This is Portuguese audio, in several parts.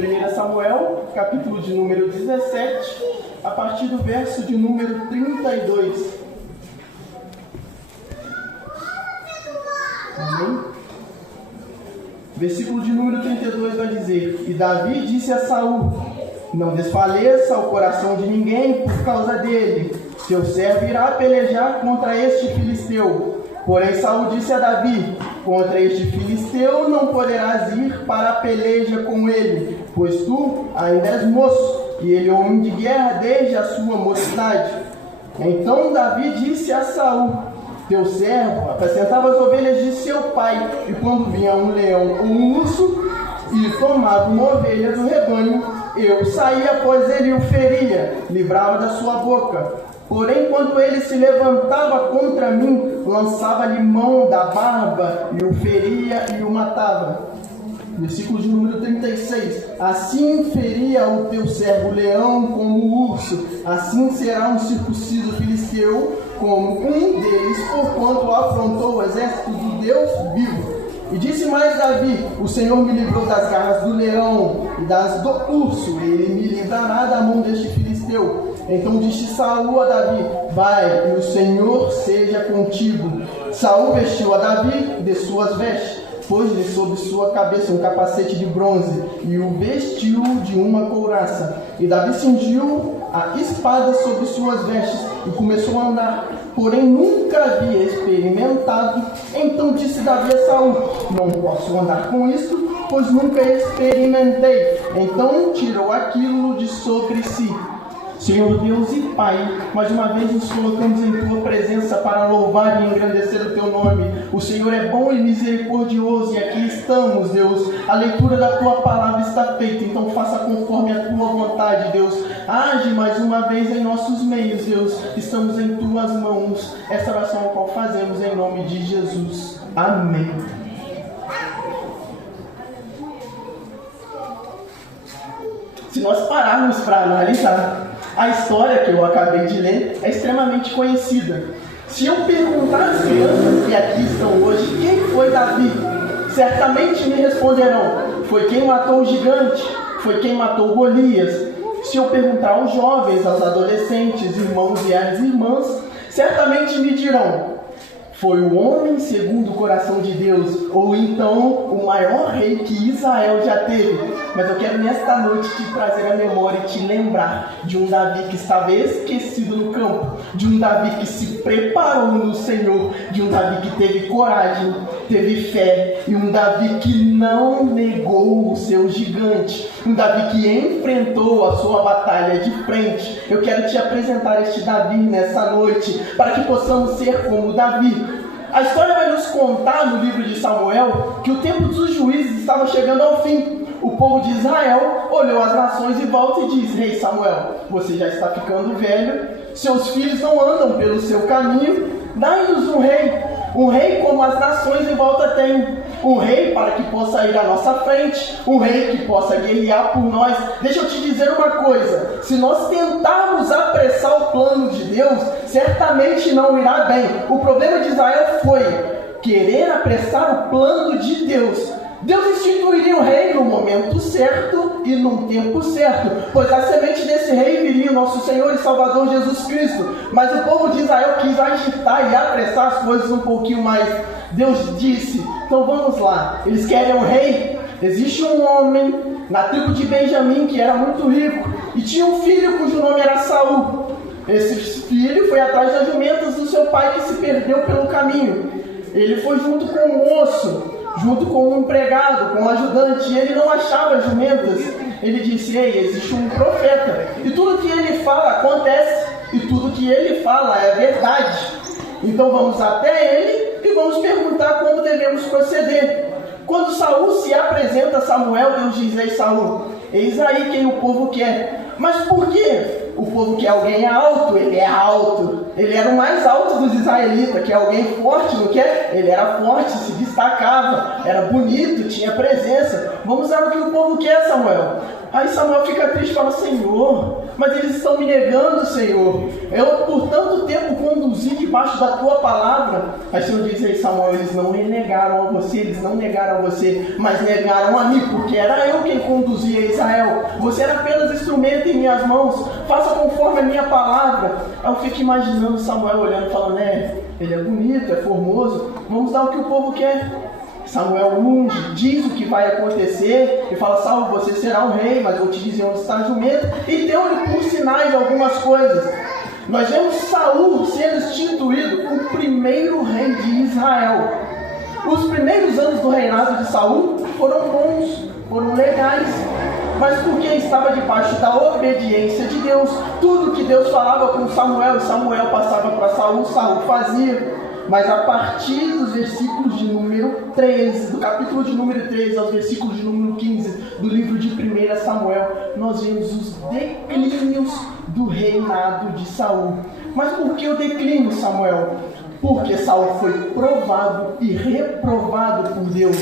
1 Samuel, capítulo de número 17, a partir do verso de número 32. Amém? Versículo de número 32 vai dizer: E Davi disse a Saul: Não desfaleça o coração de ninguém por causa dele. Teu servo irá pelejar contra este filisteu. Porém Saul disse a Davi: Contra este filisteu não poderás ir para a peleja com ele, pois tu ainda és moço, e ele é homem de guerra desde a sua mocidade. Então Davi disse a Saul: Teu servo apacentava as ovelhas de seu pai, e quando vinha um leão ou um urso e tomava uma ovelha do rebanho, eu saía após ele e o feria, livrava da sua boca. Porém, quando ele se levantava contra mim, lançava-lhe mão da barba e o feria e o matava. Versículo de número 36. Assim feria o teu servo leão como o urso, assim será um circunciso filisteu como um deles, porquanto afrontou o exército do Deus vivo. E disse mais Davi: O Senhor me livrou das garras do leão e das do urso, ele me livrará da mão deste filisteu. Então disse Saul a Davi: Vai, e o Senhor seja contigo. Saul vestiu a Davi de suas vestes, pôs-lhe sobre sua cabeça um capacete de bronze e o vestiu de uma couraça. E Davi cingiu a espada sobre suas vestes e começou a andar, porém nunca havia experimentado. Então disse Davi a Saul: Não posso andar com isto, pois nunca experimentei. Então tirou aquilo de sobre si. Senhor Deus e Pai, mais uma vez nos colocamos em Tua presença para louvar e engrandecer o Teu nome. O Senhor é bom e misericordioso, e aqui estamos, Deus. A leitura da Tua palavra está feita, então faça conforme a Tua vontade, Deus. Age mais uma vez em nossos meios, Deus. Estamos em Tuas mãos. Essa oração a qual fazemos em nome de Jesus. Amém. Se nós pararmos para analisar, a história que eu acabei de ler é extremamente conhecida. Se eu perguntar às crianças que aqui estão hoje quem foi Davi, certamente me responderão: foi quem matou o gigante, foi quem matou Golias. Se eu perguntar aos jovens, aos adolescentes, irmãos e às irmãs, certamente me dirão: foi o homem segundo o coração de Deus, ou então o maior rei que Israel já teve. Mas eu quero nesta noite te trazer a memória e te lembrar de um Davi que estava esquecido no campo, de um Davi que se preparou no Senhor, de um Davi que teve coragem, teve fé, e um Davi que não negou o seu gigante, um Davi que enfrentou a sua batalha de frente. Eu quero te apresentar este Davi nessa noite, para que possamos ser como Davi. A história vai nos contar no livro de Samuel que o tempo dos juízes estava chegando ao fim. O povo de Israel olhou as nações em volta e disse: Rei Samuel, você já está ficando velho, seus filhos não andam pelo seu caminho, dai-nos um rei como as nações em volta têm, um rei para que possa ir à nossa frente, um rei que possa guerrear por nós. Deixa eu te dizer uma coisa: se nós tentarmos apressar o plano de Deus, certamente não irá bem. O problema de Israel foi querer apressar o plano de Deus. Deus instituiria o rei no momento certo e num tempo certo, pois a semente desse rei viria o nosso Senhor e Salvador Jesus Cristo. Mas o povo de Israel quis agitar e apressar as coisas um pouquinho mais. Deus disse: então vamos lá, eles querem um rei. Existe um homem na tribo de Benjamim que era muito rico e tinha um filho cujo nome era Saul. Esse filho foi atrás das jumentas do seu pai que se perdeu pelo caminho. Ele foi junto com um moço, junto com um empregado, com um ajudante, e ele não achava as jumentas. Ele disse: ei, existe um profeta, e tudo que ele fala acontece, e tudo que ele fala é verdade. Então vamos até ele e vamos perguntar como devemos proceder. Quando Saul se apresenta a Samuel, Deus diz: ei Saul, eis aí quem o povo quer. Mas por quê? O povo quer alguém alto, ele é alto. Ele era o mais alto dos israelitas. Quer alguém forte, não quer? Ele era forte, se destacava, era bonito, tinha presença. Vamos ver o que o povo quer, Samuel. Aí Samuel fica triste e fala: Senhor, mas eles estão me negando, Senhor. Eu por tanto tempo conduzi debaixo da tua palavra. Aí o Senhor diz aí, Samuel, eles não negaram a você, eles não negaram a você, mas negaram a mim, porque era eu quem conduzia Israel. Você era apenas instrumento em minhas mãos, faça conforme a minha palavra. Aí eu fico imaginando Samuel olhando e falando, ele é bonito, é formoso, vamos dar o que o povo quer. Samuel unge, diz o que vai acontecer e fala, Saul, você será o rei, mas eu vou te dizer onde está o jumento, e deu-lhe por sinais algumas coisas. Nós vemos Saul sendo instituído o primeiro rei de Israel. Os primeiros anos do reinado de Saul foram bons, foram legais, mas porque estava debaixo da obediência de Deus, tudo que Deus falava com Samuel, e Samuel passava para Saul, Saul fazia. Mas a partir dos versículos de número 13, do capítulo de número 13 aos versículos de número 15 do livro de 1 Samuel, nós vemos os declínios do reinado de Saul. Mas por que o declínio, Samuel? Porque Saul foi provado e reprovado por Deus.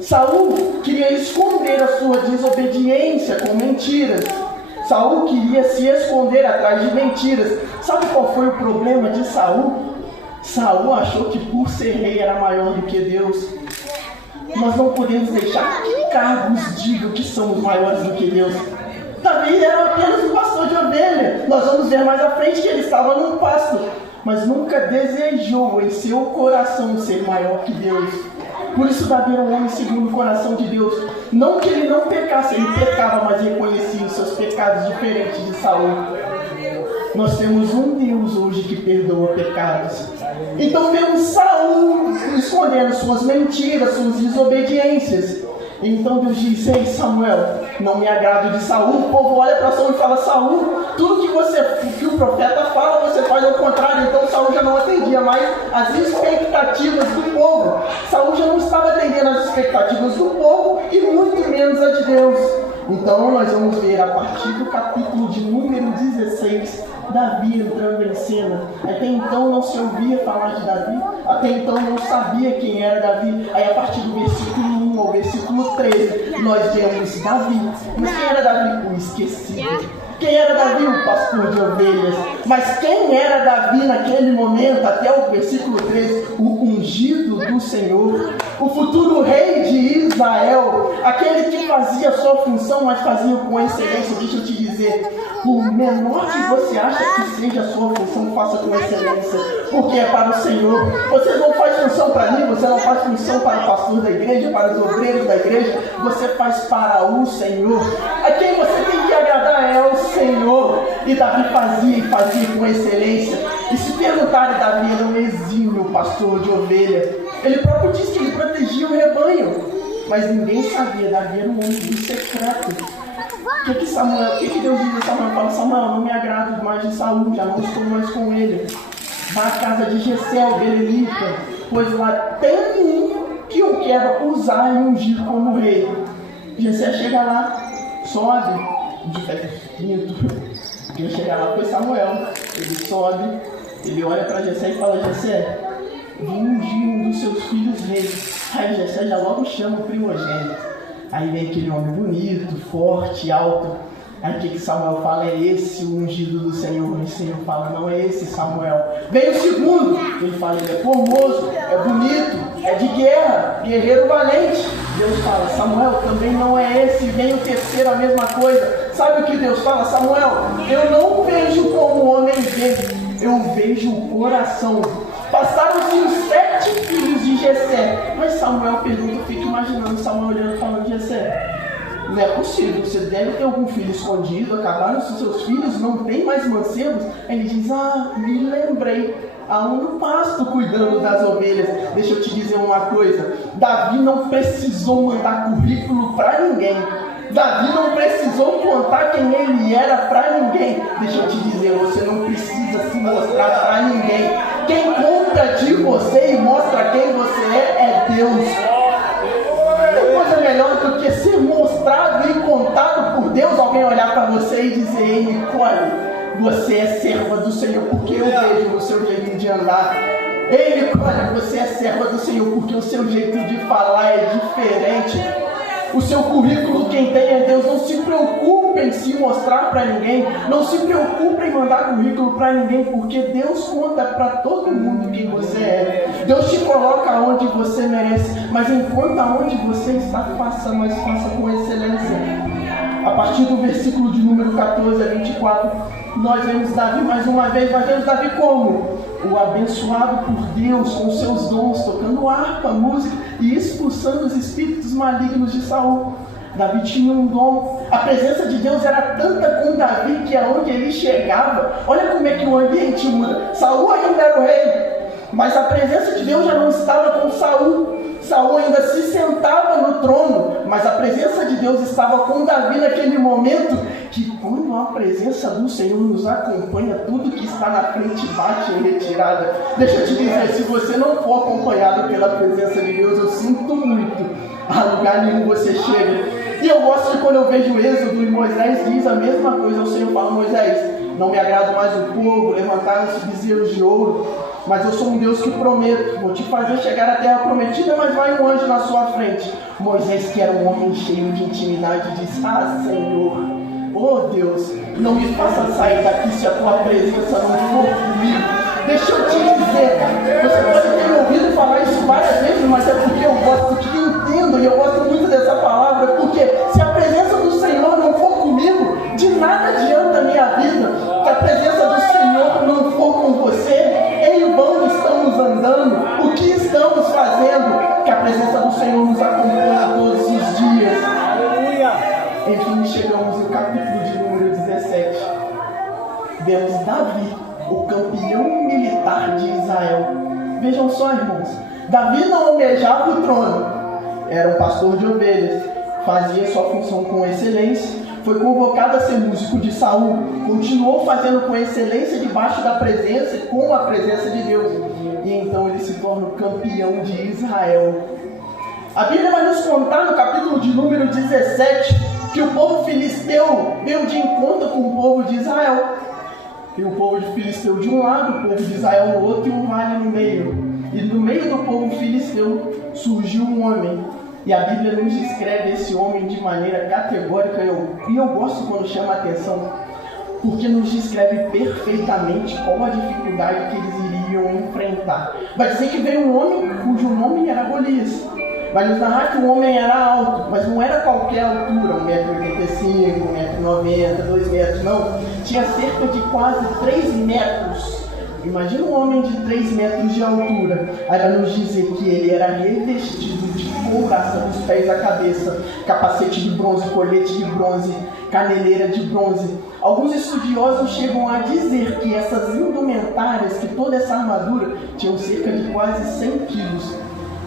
Saul queria esconder a sua desobediência com mentiras. Saul queria se esconder atrás de mentiras. Sabe qual foi o problema de Saul? Saul achou que por ser rei era maior do que Deus. Nós não podemos deixar que cargos digam que somos maiores do que Deus. Davi era apenas um pastor de ovelha. Nós vamos ver mais à frente que ele estava num pasto, mas nunca desejou em seu coração ser maior que Deus. Por isso Davi era um homem segundo o coração de Deus. Não que ele não pecasse, ele pecava, mas reconhecia os seus pecados diferentes de Saul. Nós temos um Deus hoje que perdoa pecados. Então vemos Saul escondendo suas mentiras, suas desobediências. Então Deus diz, ei Samuel, não me agrado de Saul. O povo olha para Saul e fala, Saul, tudo que o profeta fala, você faz ao contrário. Então Saul já não atendia mais as expectativas do povo. Saul já não estava atendendo as expectativas do povo e muito menos a de Deus. Então nós vamos ver a partir do capítulo de número 16, Davi entrando em cena. Até então não se ouvia falar de Davi, até então não sabia quem era Davi. Aí a partir do versículo 1 ao versículo 13, nós vemos Davi. Mas quem era Davi? O esquecido. Quem era Davi? O pastor de ovelhas. Mas quem era Davi naquele momento, até o versículo 13? O ungido do Senhor, o futuro rei de Israel, aquele que fazia a sua função, mas fazia com excelência. Deixa eu te dizer, por menor que você acha que seja a sua função, faça com excelência, porque é para o Senhor. Você não faz função para mim, você não faz função para o pastor da igreja, para os obreiros da igreja, você faz para o Senhor. A quem você tem que agradar é o Senhor. E Davi fazia com excelência. E se perguntarem, Davi era um exímio pastor de ovelha. Ele próprio disse que ele protegia o rebanho, mas ninguém sabia. Davi era um homem do secreto. O que Deus diz a Samuel? Fala, Samuel, não me agrado mais de Saul, já não estou mais com ele. Vá à casa de Jessé, o Belelita, pois lá tem um que eu quero usar e ungir como rei. Jessé chega lá, sobe, de pé finto. Quem chega lá foi Samuel. Ele sobe, ele olha para Jessé e fala, Jessé, vim ungir um dos seus filhos reis. Aí Jessé já logo chama o primogênito. Aí vem aquele homem bonito, forte, alto. Aí o que Samuel fala? É esse o ungido do Senhor. E o Senhor fala, não é esse Samuel. Vem o segundo. Ele fala, ele é formoso, é bonito, é de guerra, guerreiro valente. Deus fala, Samuel, também não é esse. Vem o terceiro, a mesma coisa. Sabe o que Deus fala? Samuel, eu não vejo como o homem vê, eu vejo o coração. Passaram-se os 7 filhos de Jessé. Mas Samuel pergunta, eu fico imaginando Samuel olhando e falando, Jessé, não é possível, você deve ter algum filho escondido, acabaram-se os seus filhos, não tem mais mancebos? Aí ele diz, me lembrei, há um no pasto cuidando das ovelhas. Deixa eu te dizer uma coisa, Davi não precisou mandar currículo para ninguém. Davi não precisou contar quem ele era para ninguém. Deixa eu te dizer, você não precisa se mostrar para ninguém. Quem conta de você e mostra quem você é Deus. Tem coisa melhor do que ser mostrado e contado por Deus, alguém olhar para você e dizer, ei, Nicole, você é serva do Senhor, porque eu vejo o seu jeito de andar. Ei, Nicole, você é serva do Senhor, porque o seu jeito de falar é diferente. O seu currículo, quem tem é Deus. Não se preocupe em se mostrar para ninguém. Não se preocupe em mandar currículo para ninguém, porque Deus conta para todo mundo quem você é. Deus te coloca onde você merece, mas enquanto aonde você está, faça, mas faça com excelência. A partir do versículo de número 14 a 24, nós vemos Davi mais uma vez. Nós vemos Davi como? O abençoado por Deus com seus dons, tocando harpa, música e expulsando os espíritos malignos de Saul. Davi tinha um dom. A presença de Deus era tanta com Davi que aonde ele chegava, olha como é que o ambiente muda. Saul ainda era o rei, mas a presença de Deus já não estava com Saul. Saul ainda se sentava no trono, mas a presença de Deus estava com Davi naquele momento, que quando a presença do Senhor nos acompanha, tudo que está na frente bate em retirada. Deixa eu te dizer, se você não for acompanhado pela presença de Deus, eu sinto muito, a lugar nenhum você chega. E eu gosto de quando eu vejo o Êxodo e Moisés diz a mesma coisa. O Senhor fala: Moisés, não me agrada mais o povo, levantaram-se bezerros de ouro, mas eu sou um Deus que prometo, vou te fazer chegar à terra prometida, mas vai um anjo na sua frente. Moisés, que era um homem cheio de intimidade, diz: ah, Senhor, oh Deus, não me faça sair daqui se a tua presença não for comigo. Deixa eu te dizer, você pode ter me ouvido falar isso várias vezes, mas é porque eu gosto que entendo, e eu gosto muito dessa palavra, porque se a presença do Senhor não for comigo, de nada adianta a minha vida. Se a presença do Senhor não for com você, em vão estamos andando. O que estamos fazendo? Que a presença do Senhor nos acompanha todos os dias. Aleluia! Enfim, chegamos no capítulo de número 17. Vemos Davi, o campeão militar de Israel. Vejam só, irmãos, Davi não almejava o trono, era um pastor de ovelhas, fazia sua função com excelência, foi convocado a ser músico de Saul, continuou fazendo com excelência debaixo da presença e com a presença de Deus, e então ele se torna o campeão de Israel. A Bíblia vai nos contar no capítulo de número 17 que o povo filisteu veio de encontro com o povo de Israel. E o povo de filisteu de um lado, o povo de Israel no outro, e um vale no meio. E no meio do povo filisteu surgiu um homem. E a Bíblia nos descreve esse homem de maneira categórica. E eu gosto quando chama a atenção, porque nos descreve perfeitamente qual a dificuldade que eles iriam enfrentar. Vai dizer que veio um homem cujo nome era Golias. Vai nos narrar que o homem era alto, mas não era qualquer altura, 1,85 m, 1,90 m, 2 metros, não. Tinha cerca de quase 3 metros. Imagina um homem de 3 metros de altura. Aí vai nos dizer que ele era revestido de couraça dos pés à cabeça, capacete de bronze, colete de bronze, caneleira de bronze. Alguns estudiosos chegam a dizer que essas indumentárias, que toda essa armadura, tinham cerca de quase 100 quilos.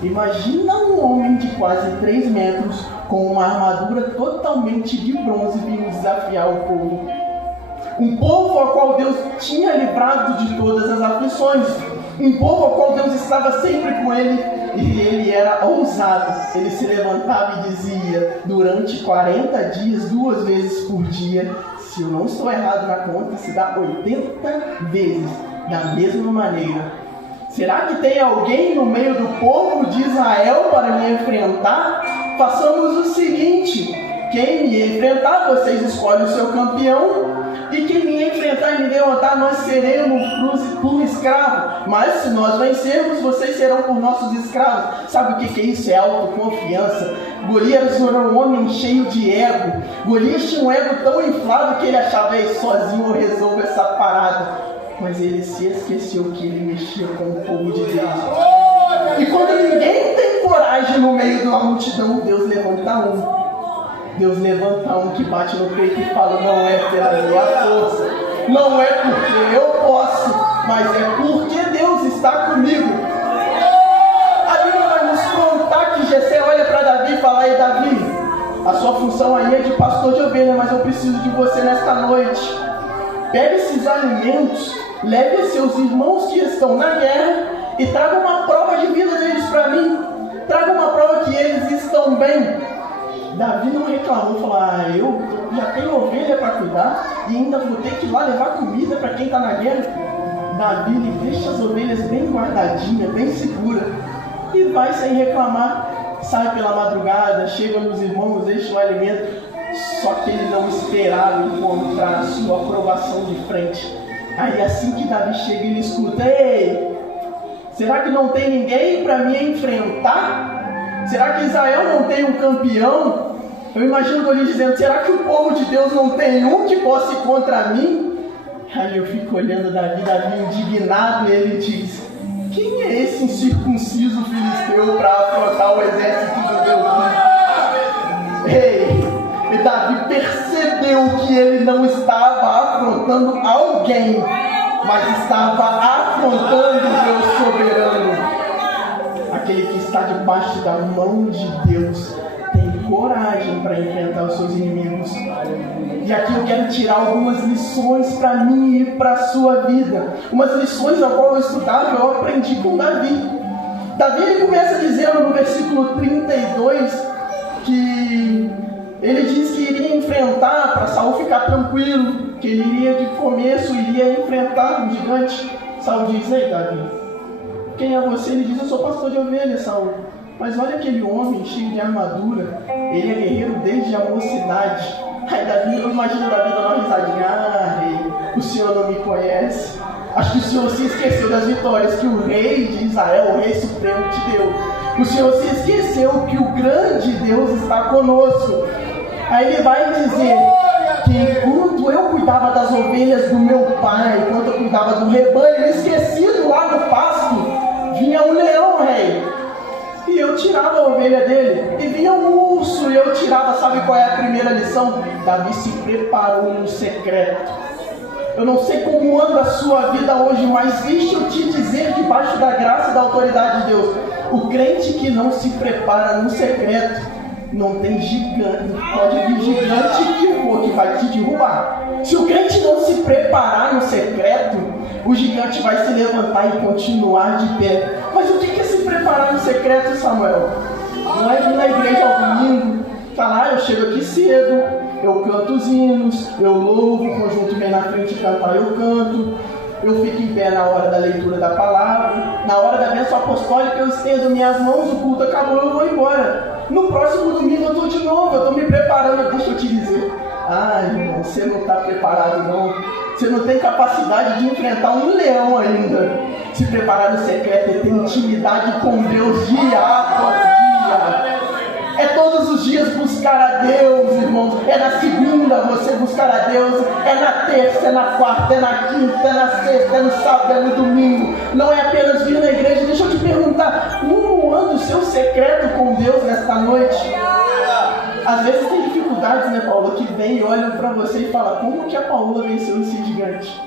Imagina um homem de quase 3 metros com uma armadura totalmente de bronze vindo desafiar o povo. Um povo ao qual Deus tinha livrado de todas as aflições. Um povo ao qual Deus estava sempre com ele. E ele era ousado. Ele se levantava e dizia durante 40 dias, 2 vezes por dia. Se eu não estou errado na conta, se dá 80 vezes da mesma maneira. Será que tem alguém no meio do povo de Israel para me enfrentar? Façamos o seguinte: quem me enfrentar, vocês escolhem o seu campeão, e quem me enfrentar e me derrotar, nós seremos por escravo. Mas se nós vencermos, vocês serão por nossos escravos. Sabe o que é isso? É autoconfiança. Golias era um homem cheio de ego. Golias tinha um ego tão inflado que ele achava: ei, sozinho eu resolvo essa parada. Mas ele se esqueceu que ele mexia com o povo de Deus. E quando ninguém tem coragem no meio de uma multidão, Deus levanta um. Deus levanta um que bate no peito e fala: não é pela minha força, não é porque eu posso, mas é porque Deus está comigo. A Bíblia vai nos contar que Jessé olha para Davi e fala: ei, Davi, a sua função aí é de pastor de ovelha, mas eu preciso de você nesta noite. Pegue esses alimentos, leve seus irmãos que estão na guerra e traga uma prova de vida deles para mim. Traga uma prova que eles estão bem. Davi não reclamou, falou: eu já tenho ovelha para cuidar e ainda vou ter que ir lá levar comida para quem está na guerra. Davi ele deixa as ovelhas bem guardadinhas, bem seguras, e vai sem reclamar. sai pela madrugada, chega nos irmãos, deixa o alimento. Só que ele não esperava encontrar a sua aprovação de frente. Aí assim que Davi chega, ele escuta: ei, será que não tem ninguém para me enfrentar? Será que Israel não tem um campeão? Eu imagino ele dizendo: será que o povo de Deus não tem um que possa ir contra mim? Aí eu fico olhando Davi indignado, e ele diz: quem é esse incircunciso filisteu para afrontar o exército do Deus? Ei, e Davi percebeu que ele não estava afrontando alguém, mas estava afrontando o Deus soberano. Aquele que está debaixo da mão de Deus tem coragem para enfrentar os seus inimigos. E aqui eu quero tirar algumas lições para mim e para a sua vida. Umas lições a qual eu estudava, eu aprendi com Davi. Davi ele começa dizendo no versículo 32 que ele diz que iria enfrentar, para Saul ficar tranquilo, que ele iria de começo, iria enfrentar um gigante. Saul diz: ei Davi, quem é você? Ele diz: eu sou pastor de ovelhas, Saul. Mas olha aquele homem cheio de armadura, ele é guerreiro desde a mocidade. Aí Davi, eu imagino Davi dando uma risadinha: ah, rei, o senhor não me conhece. Acho que o senhor se esqueceu das vitórias que o rei de Israel, o rei supremo, te deu. O senhor se esqueceu que o grande Deus está conosco. Aí ele vai dizer que enquanto eu cuidava das ovelhas do meu pai, enquanto eu cuidava do rebanho, esquecido lá no pasto, vinha um leão, rei, e eu tirava a ovelha dele, e vinha um urso, e eu tirava. Sabe qual é a primeira lição? Davi se preparou no secreto. Eu não sei como anda a sua vida hoje, mas deixa eu te dizer, debaixo da graça e da autoridade de Deus, o crente que não se prepara no secreto, não tem gigante, pode vir gigante que for, que vai te derrubar. Se o crente não se preparar no secreto, o gigante vai se levantar e continuar de pé. Mas o que é se preparar no secreto, Samuel? Não é vir na igreja ao domingo, falar: eu chego aqui cedo, eu canto os hinos, eu louvo, o conjunto vem na frente cantar, eu canto, eu fico em pé na hora da leitura da palavra, na hora da bênção apostólica eu estendo minhas mãos, o culto acabou, eu vou embora. No próximo domingo eu estou de novo, eu estou me preparando. Deixa eu te dizer: ah, irmão, você não está preparado não. Você não tem capacidade de enfrentar um leão ainda. Se preparar no secreto é ter intimidade com Deus dia após dia. É todos os dias buscar a Deus, irmãos. É na segunda você buscar a Deus, é na terça, é na quarta, é na quinta, é na sexta, é no sábado, é no domingo. Não é apenas vir na igreja. Deixa eu te perguntar: como anda o seu secreto com Deus nesta noite? Às vezes tem dificuldades, né, Paula, que vem e olham para você e falam: como que a Paula venceu esse gigante?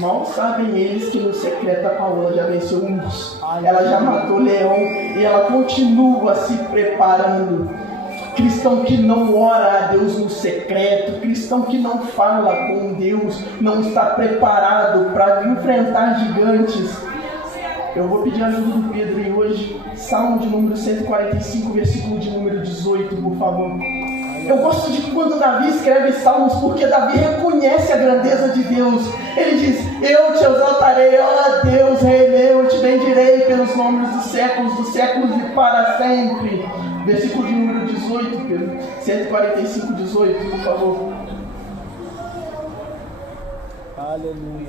Mal sabem eles que no secreto a Paula já venceu um urso, ela já matou leão e ela continua se preparando. Cristão que não ora a Deus no secreto, cristão que não fala com Deus, não está preparado para enfrentar gigantes. Eu vou pedir a ajuda do Pedro e hoje, Salmo de número 145, versículo de número 18, por favor. Eu gosto de quando Davi escreve salmos, porque Davi reconhece a grandeza de Deus. Ele diz: eu te exaltarei, ó Deus, Rei meu, eu te bendirei pelos nomes dos séculos e para sempre. Versículo de número 18, Pedro. 145, 18, por favor. Aleluia.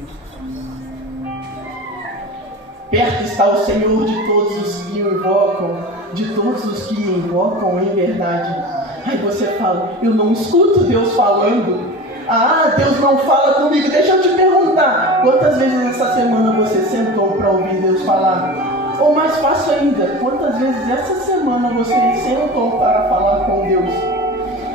Perto está o Senhor de todos os que o invocam, de todos os que me invocam em verdade. Aí você fala: eu não escuto Deus falando. Ah, Deus não fala comigo. Deixa eu te perguntar: quantas vezes essa semana você sentou para ouvir Deus falar? Ou mais fácil ainda, quantas vezes essa semana você sentou para falar com Deus?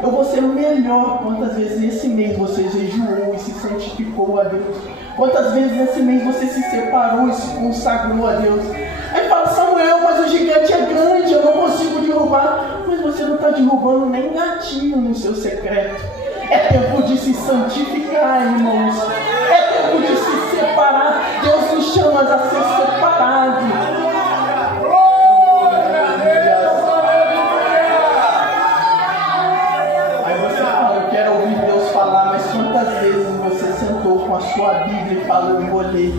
Eu vou ser melhor: quantas vezes esse mês você jejuou e se santificou a Deus? Quantas vezes esse mês você se separou e se consagrou a Deus? Aí fala: Samuel, mas o gigante é grande, eu não consigo derrubar. Mas você não está derrubando nem gatinho no seu secreto. É tempo de se santificar, irmãos. É tempo de se separar. Deus nos chama a ser separados. Aí você fala: eu quero ouvir Deus falar, mas quantas vezes você sentou com a sua Bíblia e falou: eu vou ler?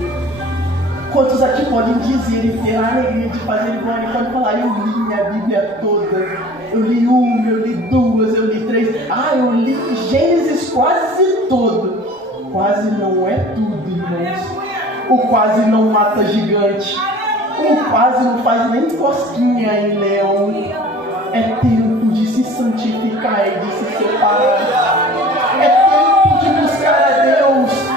Quantos aqui podem dizer e ter a alegria de fazer igual ele pode falar? Eu li minha Bíblia toda, eu li uma, eu li duas, eu li três, eu li Gênesis quase todo. Quase não é tudo, irmãos. O quase não mata gigante, o quase não faz nem cosquinha em leão. É tempo de se santificar e de se separar. É tempo de buscar a Deus.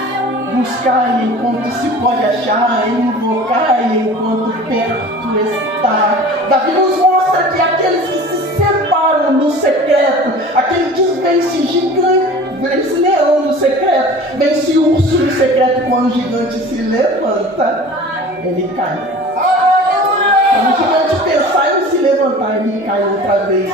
Buscar enquanto se pode achar, invocar enquanto perto está. Davi nos mostra que aqueles que se separam no secreto, aquele que vence gigante, vence leão no secreto, vence urso no secreto, quando o gigante se levanta, ele cai. Quando o gigante pensar em se levantar, ele cai outra vez.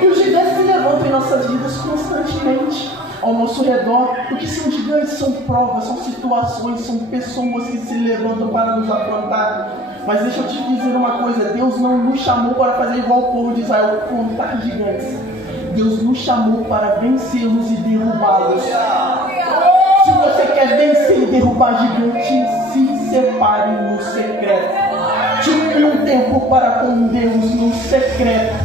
E os gigantes se levantam em nossas vidas constantemente ao nosso redor, porque são gigantes, são provas, são situações, são pessoas que se levantam para nos afrontar. Mas deixa eu te dizer uma coisa, Deus não nos chamou para fazer igual o povo de Israel, contar gigantes. Deus nos chamou para vencê-los e derrubá-los. Se você quer vencer e derrubar gigantes, se separe no secreto. Tire um tempo para com Deus no secreto.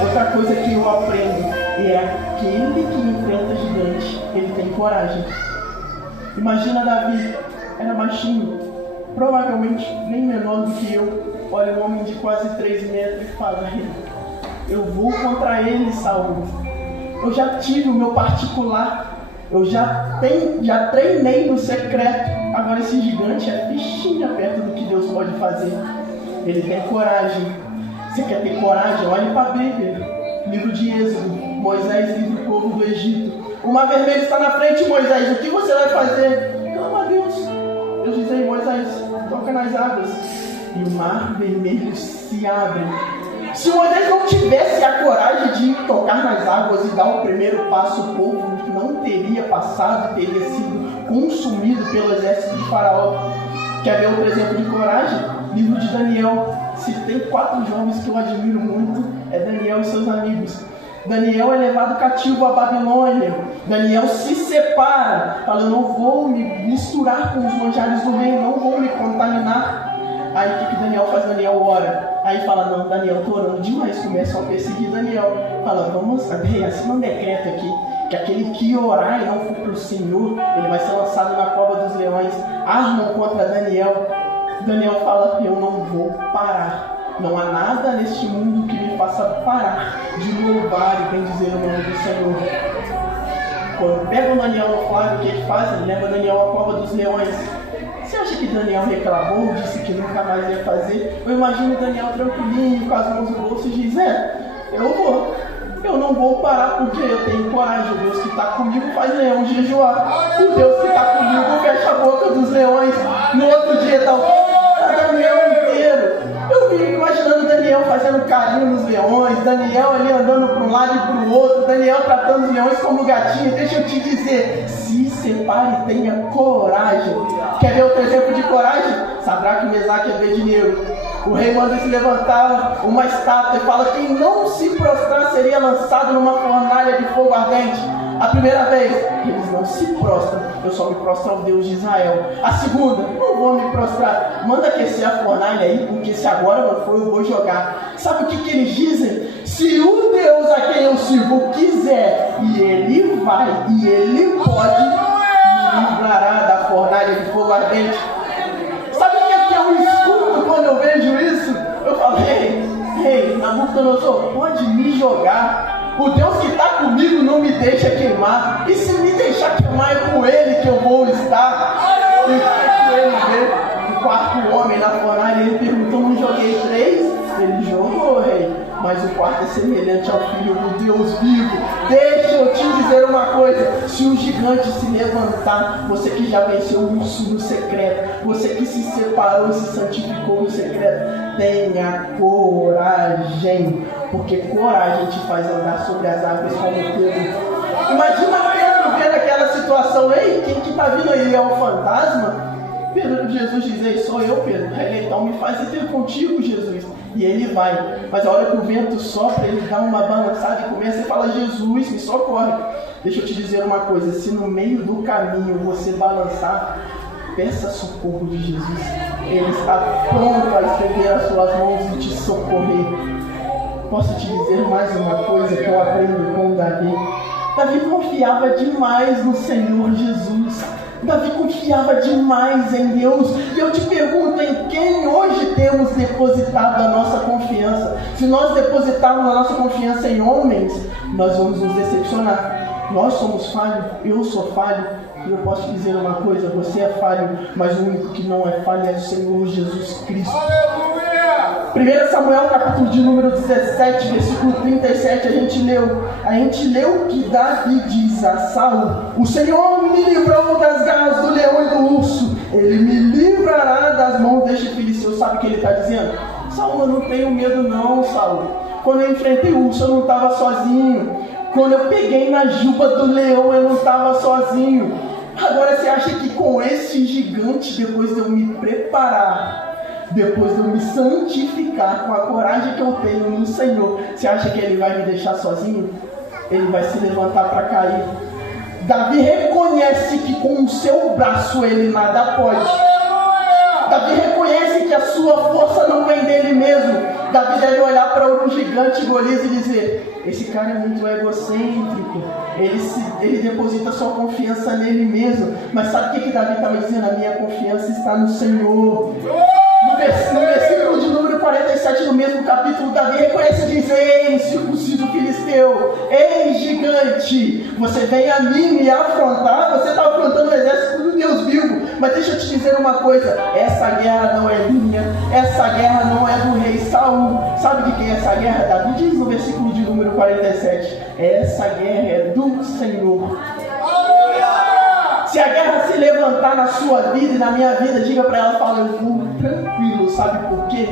Outra coisa que eu aprendo é aquele que enfrenta gigante, ele tem coragem. Imagina Davi, era baixinho, provavelmente nem menor do que eu. Olha um homem de quase 3 metros e fala: eu vou contra ele, Saul. Eu já tive o meu particular, eu já treinei no secreto. Agora esse gigante é fichinha perto do que Deus pode fazer. Ele tem coragem. Você quer ter coragem? Olhe para a Bíblia. Livro de Êxodo, Moisés livra o povo do Egito. O mar vermelho está na frente, Moisés, o que você vai fazer? Clama a Deus. Deus diz aí: Moisés, toca nas águas. E o mar vermelho se abre. Se Moisés não tivesse a coragem de tocar nas águas e dar o primeiro passo, o povo não teria passado, teria sido consumido pelo exército de Faraó. Quer ver outro exemplo de coragem? Livro de Daniel. Se tem 4 jovens que eu admiro muito, é Daniel e seus amigos. Daniel é levado cativo à Babilônia. Daniel se separa, fala: eu não vou me misturar com os manjares do rei, não vou me contaminar. Aí o que Daniel faz? Daniel ora. Aí fala: não, Daniel, estou orando demais. Começam a perseguir Daniel. Fala: vamos, assina um decreto aqui, que aquele que orar e não for para o Senhor, ele vai ser lançado na cova dos leões. Armam contra Daniel. Daniel fala: eu não vou parar. Não há nada neste mundo que me faça parar de louvar e bendizer o nome do Senhor. Quando pegam Daniel no flagra, o que ele faz? Ele leva Daniel à cova dos leões. Você acha que Daniel reclamou, disse que nunca mais ia fazer? Eu imagino Daniel tranquilinho, com as mãos no bolso, e diz: eu vou. Eu não vou parar porque eu tenho coragem. O Deus que está comigo faz leão jejuar. O Deus que está comigo fecha a boca dos leões. No outro dia está o Daniel inteiro. Eu fico imaginando Daniel fazendo carinho nos leões, Daniel ali andando para um lado e para o outro, Daniel tratando os leões como gatinho. Deixa eu te dizer, se separe e tenha coragem. Quer ver outro exemplo de coragem? Sadraque, Mesaque e Abednego. O rei manda se levantar uma estátua e fala: quem não se prostrar seria lançado numa fornalha de fogo ardente. A primeira vez, eles não se prostram. Eu só me prostro ao Deus de Israel. A segunda, não vou me prostrar. Manda aquecer a fornalha aí, porque se agora não for, eu vou jogar. Sabe o que eles dizem? Se o Deus a quem eu sirvo quiser, e ele vai, e ele pode, me livrará da fornalha de fogo ardente. Sabe o que eu escuto quando eu vejo isso? Eu falo: ei, Nabucodonosor, pode me jogar. O Deus que está comigo não me deixa queimar. E se me deixar queimar, é com ele que eu vou estar. E ele vê o quarto homem na fornalha, ele perguntou: não joguei 3? Ele jogou, rei. Mas o quarto é semelhante ao Filho do Deus vivo. Deixa eu te dizer uma coisa: se o gigante se levantar, você que já venceu o urso no secreto, você que se separou e se santificou no secreto, tenha coragem, porque coragem te faz andar sobre as águas como Pedro. Imagina Pedro vendo aquela situação: ei, quem que está vindo aí? É o fantasma? Pedro, Jesus diz: ei, sou eu, Pedro. Então me faz ir ter contigo, Jesus. E ele vai. Mas a hora que o vento sopra, ele dá uma balançada e começa a falar: Jesus, me socorre. Deixa eu te dizer uma coisa: se no meio do caminho você balançar, peça socorro de Jesus. Ele está pronto a estender as suas mãos e te socorrer. Posso te dizer mais uma coisa que eu aprendo com Davi? Davi confiava demais no Senhor Jesus. Davi confiava demais em Deus. E eu te pergunto, em quem hoje temos depositado a nossa confiança? Se nós depositarmos a nossa confiança em homens, nós vamos nos decepcionar. Nós somos falhos, eu sou falho. E eu posso te dizer uma coisa, você é falho, mas o único que não é falho é o Senhor Jesus Cristo. 1 Samuel, capítulo de número 17, versículo 37, a gente leu que Davi diz a Saul: o Senhor me livrou das garras do leão e do urso, Ele me livrará das mãos deste filisteu. Sabe o que ele está dizendo? Saul, eu não tenho medo não, Saul. Quando eu enfrentei o urso, eu não estava sozinho. Quando eu peguei na juba do leão, eu não estava sozinho. Agora você acha que com esse gigante, depois de eu me preparar, depois de eu me santificar com a coragem que eu tenho no Senhor, você acha que Ele vai me deixar sozinho? Ele vai se levantar para cair. Davi reconhece que com o seu braço ele nada pode. Davi reconhece que a sua força não vem dele mesmo. Davi deve olhar para o gigante Golias e dizer: esse cara é muito egocêntrico, ele deposita sua confiança nele mesmo. Mas sabe o que Davi estava dizendo? A minha confiança está no Senhor. No versículo de número 47 do mesmo capítulo, Davi reconhece e diz: ei, circunciso filisteu, ei, gigante, você vem a mim me afrontar? Você está afrontando o exército do Deus vivo. Mas deixa eu te dizer uma coisa, essa guerra não é minha, essa guerra não é do rei Saul. Sabe de quem é essa guerra? Davi diz no versículo de número 47, essa guerra é do Senhor. Se a guerra se levantar na sua vida e na minha vida, diga para ela, fala: eu vou tranquilo. Sabe por quê?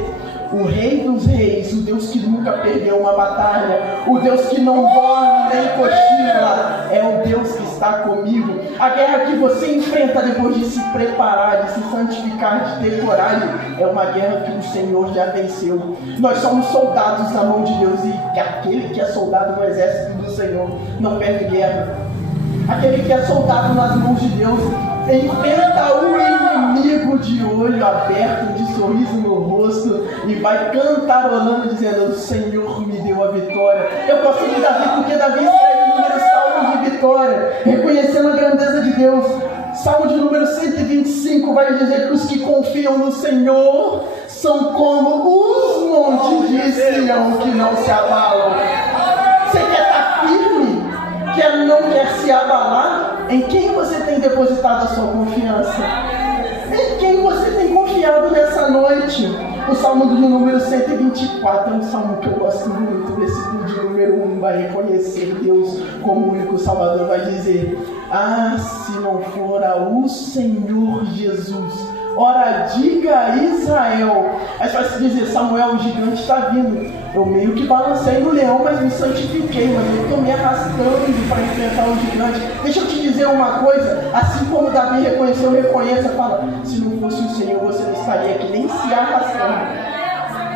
O Rei dos Reis, o Deus que nunca perdeu uma batalha, o Deus que não dorme nem cochila, é o Deus que está comigo. A guerra que você enfrenta depois de se preparar, de se santificar, de ter coragem, é uma guerra que o Senhor já venceu. Nós somos soldados na mão de Deus, e aquele que é soldado no exército do Senhor não perde guerra. Aquele que é soldado nas mãos de Deus enfrenta o inimigo de olho aberto, de sorriso no rosto, e vai cantarolando dizendo: o Senhor me deu a vitória. Eu gosto de Davi porque Davi escreve números salmos de vitória, reconhecendo a grandeza de Deus. Salmo de número 125 vai dizer que os que confiam no Senhor são como os montes de Sião que não se abalam. Você quer estar firme? Não quer se abalar? Em quem você tem depositado a sua confiança? Em quem você tem confiado nessa noite? O Salmo de número 124 é um salmo que eu gosto muito. O versículo de número 1 vai reconhecer Deus como o único Salvador. Vai dizer: ah, se não fora o Senhor Jesus, ora diga a Israel. Aí você vai se dizer: Samuel, o gigante está vindo. Eu meio que balancei no leão, mas me santifiquei, mas eu estou me arrastando para enfrentar o gigante. Deixa eu te dizer uma coisa, assim como Davi reconheceu, reconheça, fala: se não fosse o Senhor, você não estaria aqui nem se arrastando.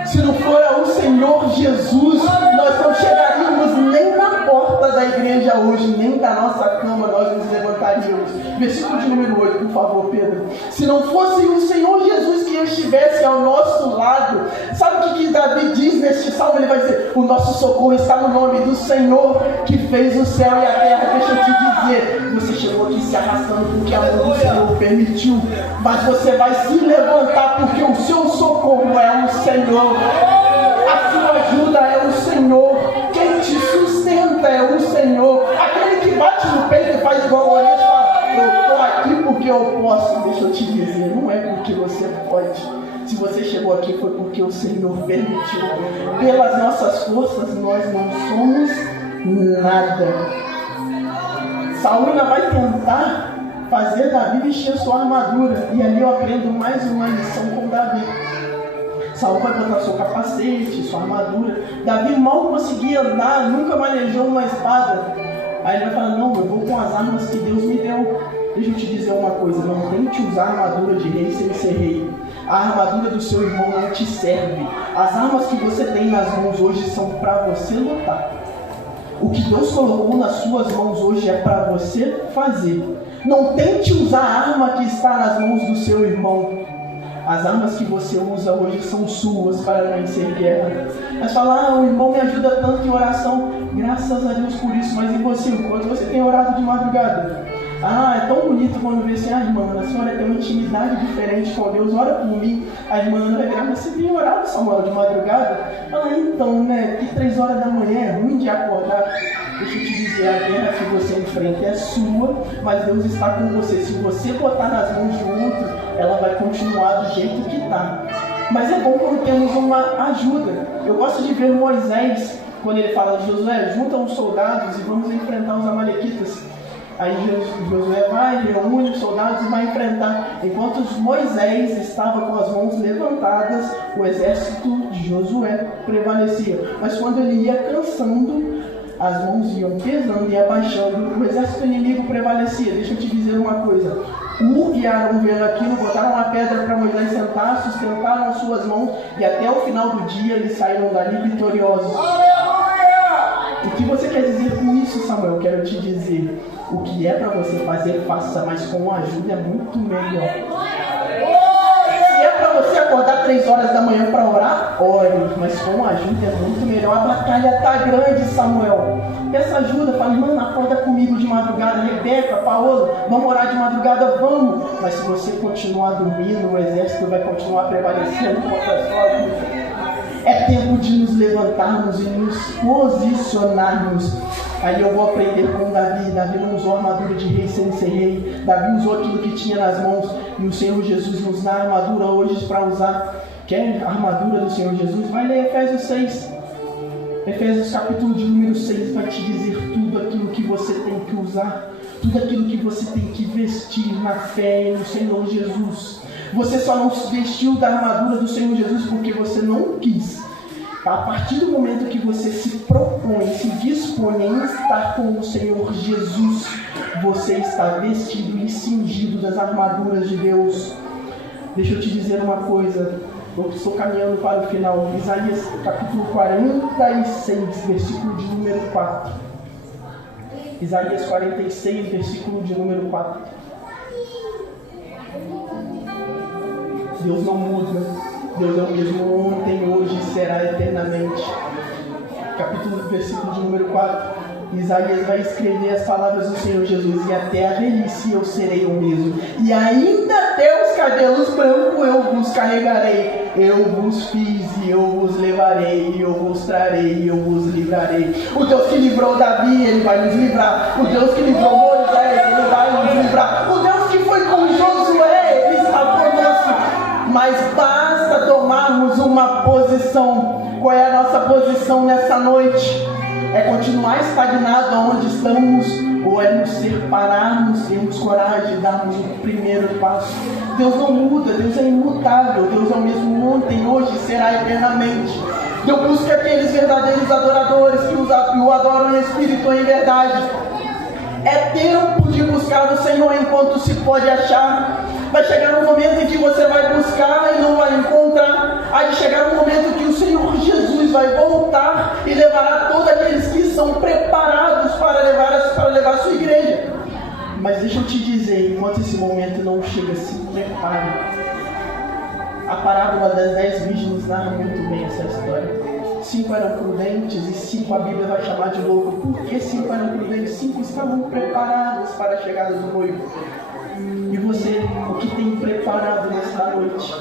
Se não for o Senhor Jesus, nós não chegaríamos nem na porta da igreja hoje, nem da nossa cama nós nos levantaríamos. Versículo de número 8, por favor, Pedro. Se não fosse o Senhor Jesus que estivesse ao nosso lado, sabe o que Davi diz neste salmo? Ele vai dizer: o nosso socorro está no nome do Senhor que fez o céu e a terra. Deixa eu te dizer, você chegou aqui se arrastando porque a mão do Senhor permitiu, mas você vai se levantar porque o seu socorro é o Senhor. A sua ajuda é o Senhor. Quem te sustenta é o Senhor. Aquele que bate no peito e faz igual o Golias, fala: eu estou aqui porque eu posso. Deixa eu te dizer, não é porque você pode. Se você chegou aqui foi porque o Senhor permitiu. Pelas nossas forças nós não somos nada. Saul ainda vai tentar fazer Davi vestir sua armadura. E ali eu aprendo mais uma lição com Davi. Saul vai botar seu capacete, sua armadura. Davi mal conseguia andar, nunca manejou uma espada. Aí ele vai falar: não, eu vou com as armas que Deus me deu. Deixa eu te dizer uma coisa, não tente usar a armadura de rei sem ser rei. A armadura do seu irmão não te serve. As armas que você tem nas mãos hoje são para você lutar. O que Deus colocou nas suas mãos hoje é para você fazer. Não tente usar a arma que está nas mãos do seu irmão. As armas que você usa hoje são suas para vencer guerra. Mas fala, o irmão me ajuda tanto em oração. Graças a Deus por isso. Mas e você? Quando você tem orado de madrugada? É tão bonito quando vê assim, irmã, a senhora tem uma intimidade diferente com Deus, ora por mim. A irmã Ana vai virar, mas você tem orado, Samuel, de madrugada? Então, que 3 horas da manhã é ruim de acordar. Deixa eu te dizer, a guerra que você enfrenta é sua, mas Deus está com você. Se você botar nas mãos de outro, ela vai continuar do jeito que está. Mas é bom quando temos uma ajuda. Eu gosto de ver Moisés, quando ele fala de Josué, junta os soldados e vamos enfrentar os amalequitas. Aí Josué vai, reúne os soldados e vai enfrentar. Enquanto Moisés estava com as mãos levantadas, o exército de Josué prevalecia. Mas quando ele ia cansando, as mãos iam pesando e abaixando, o exército inimigo prevalecia. Deixa eu te dizer uma coisa. Ur e Arão vendo aquilo, botaram uma pedra para Moisés sentar, sustentaram as suas mãos e até o final do dia eles saíram dali vitoriosos. O que você quer dizer com isso, Samuel? Quero te dizer, o que é para você fazer, faça, mas com ajuda é muito melhor. Se é para você acordar 3 horas da manhã para orar, ore, mas com ajuda é muito melhor. A batalha está grande, Samuel. Peça ajuda, fala, irmã, acorda comigo de madrugada, Rebeca, Paola, vamos orar de madrugada, vamos. Mas se você continuar dormindo, o exército vai continuar prevalecendo contra as suas. É tempo de nos levantarmos e nos posicionarmos. Aí eu vou aprender com Davi. Davi não usou armadura de rei sem ser rei. Davi usou aquilo que tinha nas mãos. E o Senhor Jesus nos dá a armadura hoje para usar. Quer a armadura do Senhor Jesus? Vai ler Efésios 6. Efésios capítulo de número 6 vai te dizer tudo aquilo que você tem que usar. Tudo aquilo que você tem que vestir na fé no Senhor Jesus. Você só não se vestiu da armadura do Senhor Jesus porque você não quis. A partir do momento que você se propõe, se dispõe em estar com o Senhor Jesus, você está vestido e cingido das armaduras de Deus. Deixa eu te dizer uma coisa, eu estou caminhando para o final. Isaías capítulo 46, versículo de número 4. Isaías 46, versículo de número 4. Deus não muda. Deus é o mesmo ontem, hoje e será eternamente. Versículo de número 4. Isaías vai escrever as palavras do Senhor Jesus. E até a velhice eu serei o mesmo. E ainda até os cabelos brancos eu vos carregarei. Eu vos fiz e eu vos levarei. E eu vos trarei e eu vos livrarei. O Deus que livrou Davi, Ele vai nos livrar. O Deus que livrou Moisés, Ele vai nos livrar. O Deus que foi com Josué, Ele está conosco. Mas basta tomarmos uma posição. Qual é a nossa posição nessa noite? É continuar estagnado onde estamos? Ou é nos separarmos, termos coragem, darmos o primeiro passo? Deus não muda, Deus é imutável. Deus é o mesmo ontem, hoje e será eternamente. Deus busca aqueles verdadeiros adoradores que o adoram em espírito e em verdade. É tempo de buscar o Senhor enquanto se pode achar. Vai chegar um momento em que você vai buscar e não vai encontrar. Há de chegar um momento que o Senhor Jesus vai voltar e levará todos aqueles que são preparados para levar a sua igreja. Mas deixa eu te dizer, enquanto esse momento não chega, se prepare. A parábola das 10 virgens narra muito bem essa história. 5 eram prudentes e 5 a Bíblia vai chamar de louco. Por que 5 eram prudentes? 5 estavam preparados para a chegada do noivo. E você, o que tem preparado nesta noite?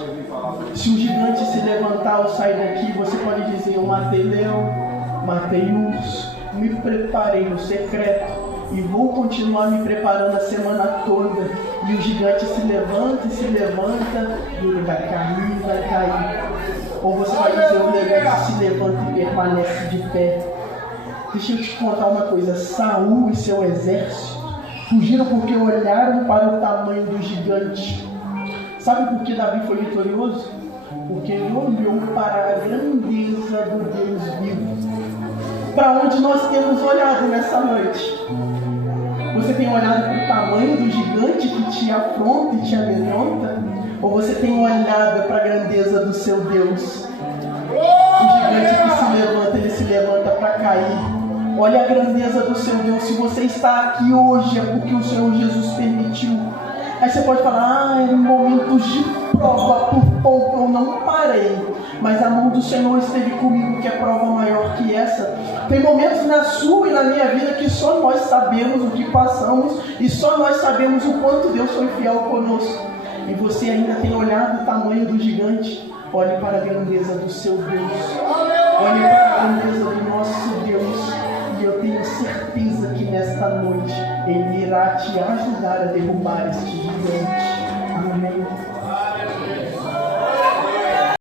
Se um gigante se levantar ou sair daqui, você pode dizer: eu matei leão, matei urso, me preparei no secreto e vou continuar me preparando a semana toda. E o gigante se levanta e ele vai cair. Ou você vai dizer: o leão se levanta e permanece de pé. Deixa eu te contar uma coisa. Saul e seu exército fugiram porque olharam para o tamanho do gigante. Sabe por que Davi foi vitorioso? Porque ele olhou para a grandeza do Deus vivo. Para onde nós temos olhado nessa noite? Você tem olhado para o tamanho do gigante que te afronta e te amedronta? Ou você tem olhado para a grandeza do seu Deus? O gigante que se levanta, ele se levanta para cair. Olha a grandeza do seu Deus. Se você está aqui hoje é porque o Senhor Jesus permitiu. Aí você pode falar, em momentos de prova, por pouco eu não parei, mas a mão do Senhor esteve comigo, que é prova maior que essa. Tem momentos na sua e na minha vida que só nós sabemos o que passamos e só nós sabemos o quanto Deus foi fiel conosco. E você ainda tem olhado o tamanho do gigante. Olhe para a grandeza do seu Deus. Olhe para a grandeza do nosso Deus. E eu tenho certeza que nesta noite Ele irá te ajudar a derrubar este gigante.